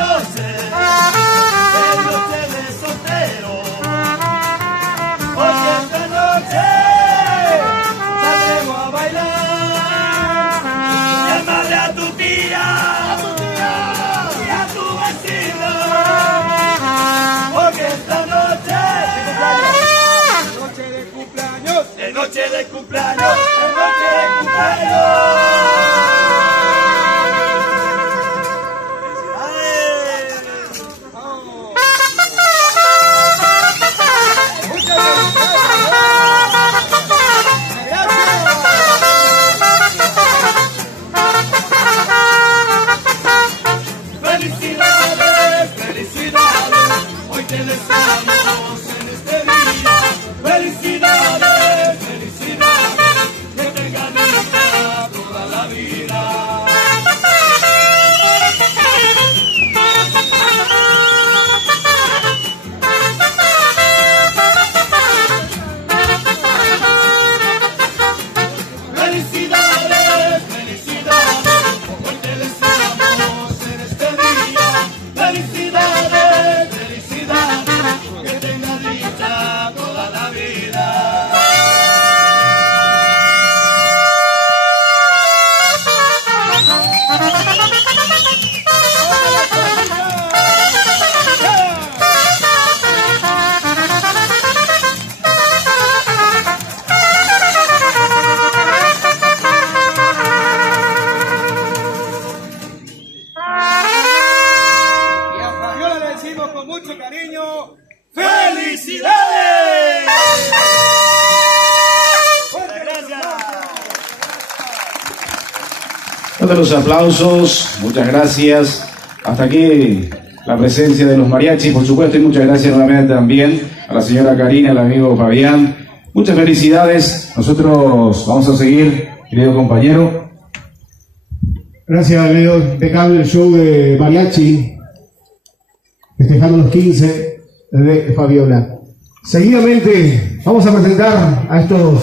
noche de soltero. Hoy esta noche saldremos a bailar. Llamarle a tu tía y a tu vecino. Porque esta noche de cumpleaños, de noche de cumpleaños, de noche de cumpleaños. Felicidades, felicidades, hoy te deseamos en este día. Felicidades, felicidades, que tengas dicha toda la vida. Felicidades, felicidades, hoy te deseamos en este día. Felicidades, felicidades, que tengas dicha toda la vida. Con mucho cariño, ¡felicidades! Muchas gracias. Todos los aplausos, muchas gracias. Hasta aquí la presencia de los mariachis, por supuesto, y muchas gracias nuevamente también a la señora Karina, al amigo Fabián. Muchas felicidades. Nosotros vamos a seguir, querido compañero. Gracias, Leo. Impecable el show de mariachi, festejando los 15 de Fabiola. Seguidamente vamos a presentar a estos